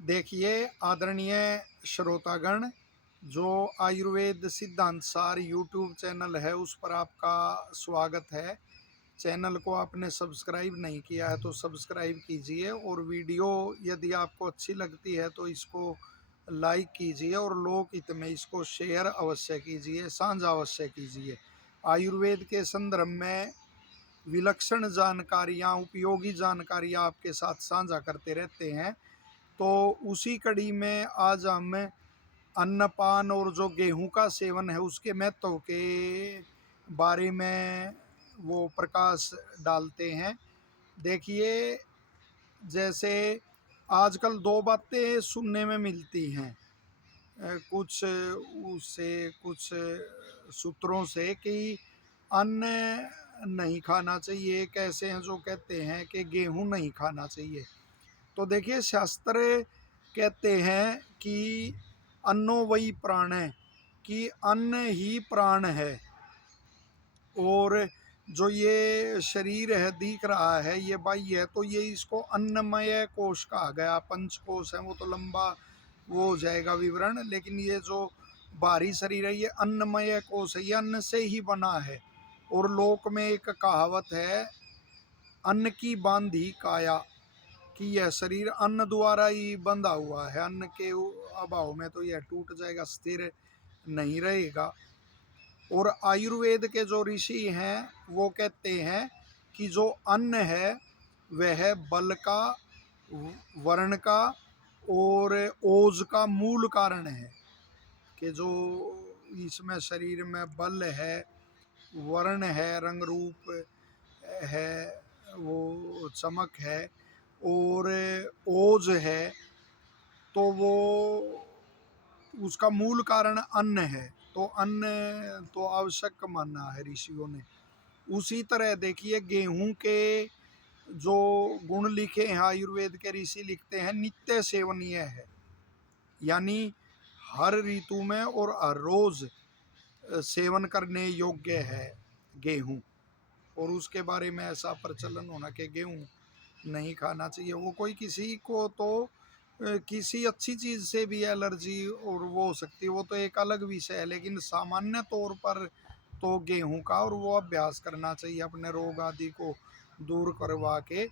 देखिए आदरणीय श्रोतागण, जो आयुर्वेद सिद्धांत सार यूट्यूब चैनल है उस पर आपका स्वागत है। चैनल को आपने सब्सक्राइब नहीं किया है तो सब्सक्राइब कीजिए, और वीडियो यदि आपको अच्छी लगती है तो इसको लाइक कीजिए और लोकहित में इसको शेयर अवश्य कीजिए, साझा अवश्य कीजिए। आयुर्वेद के संदर्भ में विलक्षण जानकारियाँ, उपयोगी जानकारियाँ आपके साथ साझा करते रहते हैं। तो उसी कड़ी में आज हम अन्नपान और जो गेहूं का सेवन है उसके महत्व के बारे में वो प्रकाश डालते हैं। देखिए, जैसे आजकल दो बातें सुनने में मिलती हैं कुछ उससे कुछ सूत्रों से कि अन्न नहीं खाना चाहिए। कैसे हैं जो कहते हैं कि गेहूं नहीं खाना चाहिए। तो देखिए, शास्त्र कहते हैं कि अन्नो वही प्राण है, कि अन्न ही प्राण है। और जो ये शरीर है दिख रहा है, ये बाह्य है, तो ये इसको अन्नमय कोश कहा गया। पंच कोश है वो तो लंबा वो हो जाएगा विवरण, लेकिन ये जो बाहरी शरीर है ये अन्नमय कोश है, ये अन्न से ही बना है। और लोक में एक कहावत है, अन्न की बांधी काया, कि यह शरीर अन्न द्वारा ही बंधा हुआ है, अन्न के अभाव में तो यह टूट जाएगा, स्थिर नहीं रहेगा। और आयुर्वेद के जो ऋषि हैं वो कहते हैं कि जो अन्न है वह बल का, वर्ण का और ओज का मूल कारण है। कि जो इसमें शरीर में बल है, वर्ण है, रंग रूप है, वो चमक है, और ओज है, तो वो उसका मूल कारण अन्न है। तो अन्न तो आवश्यक माना है ऋषियों ने। उसी तरह देखिए, गेहूं के जो गुण लिखे हैं आयुर्वेद के ऋषि लिखते हैं, नित्य सेवनीय है, यानी हर ऋतु में और हर रोज सेवन करने योग्य है गेहूं। और उसके बारे में ऐसा प्रचलन होना कि गेहूं नहीं खाना चाहिए, वो कोई किसी को तो किसी अच्छी चीज़ से भी एलर्जी और वो हो सकती है, वो तो एक अलग विषय है। लेकिन सामान्य तौर पर तो गेहूं का और वो अभ्यास करना चाहिए अपने रोग आदि को दूर करवा के।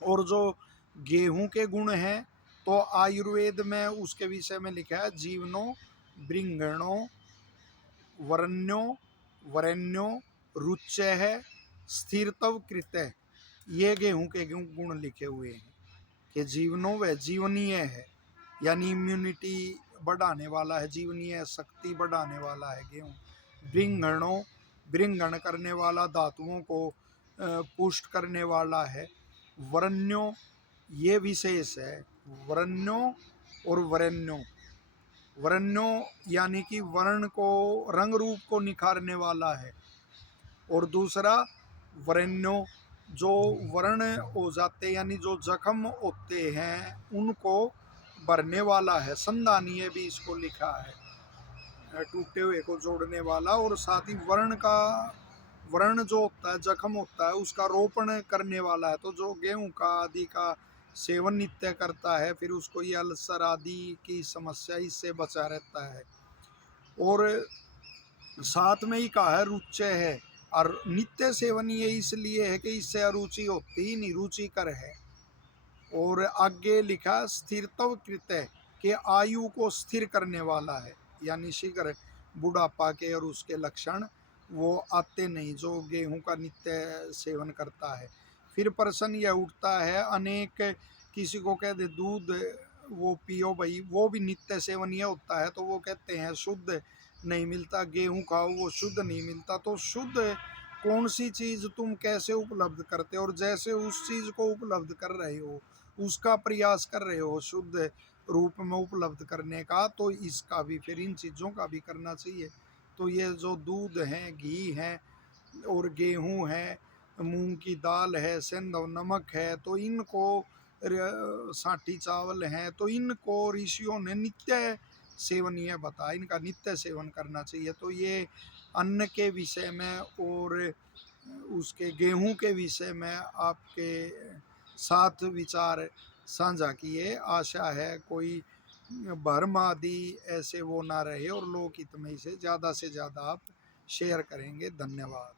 और जो गेहूं के गुण हैं तो आयुर्वेद में उसके विषय में लिखा है, जीवनो बृंगणो वरण्यो वरेण्यो रुच्य स्थिरतव कृत। ये गेहूं के गुण लिखे हुए हैं कि जीवनो व जीवनीय है, यानी इम्यूनिटी बढ़ाने वाला है, जीवनीय शक्ति बढ़ाने वाला है गेहूं। बृंगणो, बृंगण करने वाला, धातुओं को पुष्ट करने वाला है। वरण्यो, ये विशेष है, वरण्यो और वरेण्यो। वरण्यो यानी कि वर्ण को, रंग रूप को निखारने वाला है। और दूसरा वरेण्यो, जो वर्ण हो जाते यानी जो जख्म होते हैं उनको भरने वाला है। संदानीय भी इसको लिखा है, टूटे हुए को जोड़ने वाला। और साथ ही वर्ण का, वर्ण जो होता है, जख्म होता है, उसका रोपण करने वाला है। तो जो गेहूं का आदि का सेवन नित्य करता है, फिर उसको ये अल्सर आदि की समस्या इससे बचा रहता है। और साथ में ही कहा है रुच्य है, और नित्य सेवन ये इसलिए है कि इससे अरुचि होती ही नहीं, रुचिकर है। और आगे लिखा स्थिरतव कृत है, कि आयु को स्थिर करने वाला है, यानी शीघ्र बुढ़ापा के और उसके लक्षण वो आते नहीं जो गेहूं का नित्य सेवन करता है। फिर प्रश्न यह उठता है, अनेक किसी को कह दे दूध वो पियो भाई, वो भी नित्य सेवनीय होता है, तो वो कहते हैं शुद्ध नहीं मिलता, गेहूं खाओ वो शुद्ध नहीं मिलता। तो शुद्ध कौन सी चीज़ तुम कैसे उपलब्ध करते हो, और जैसे उस चीज़ को उपलब्ध कर रहे हो, उसका प्रयास कर रहे हो शुद्ध रूप में उपलब्ध करने का, तो इसका भी फिर इन चीज़ों का भी करना चाहिए। तो ये जो दूध है, घी है, और गेहूं है, मूंग की दाल है, सेंधव नमक है, तो इनको साठी चावल हैं, तो इनको ऋषियों ने नित्य सेवनीय बताया, इनका नित्य सेवन करना चाहिए। तो ये अन्न के विषय में और उसके गेहूं के विषय में आपके साथ विचार साझा किए। आशा है कोई भरम आदि ऐसे वो ना रहे और लोकहित में इसे ज़्यादा से ज़्यादा आप शेयर करेंगे। धन्यवाद।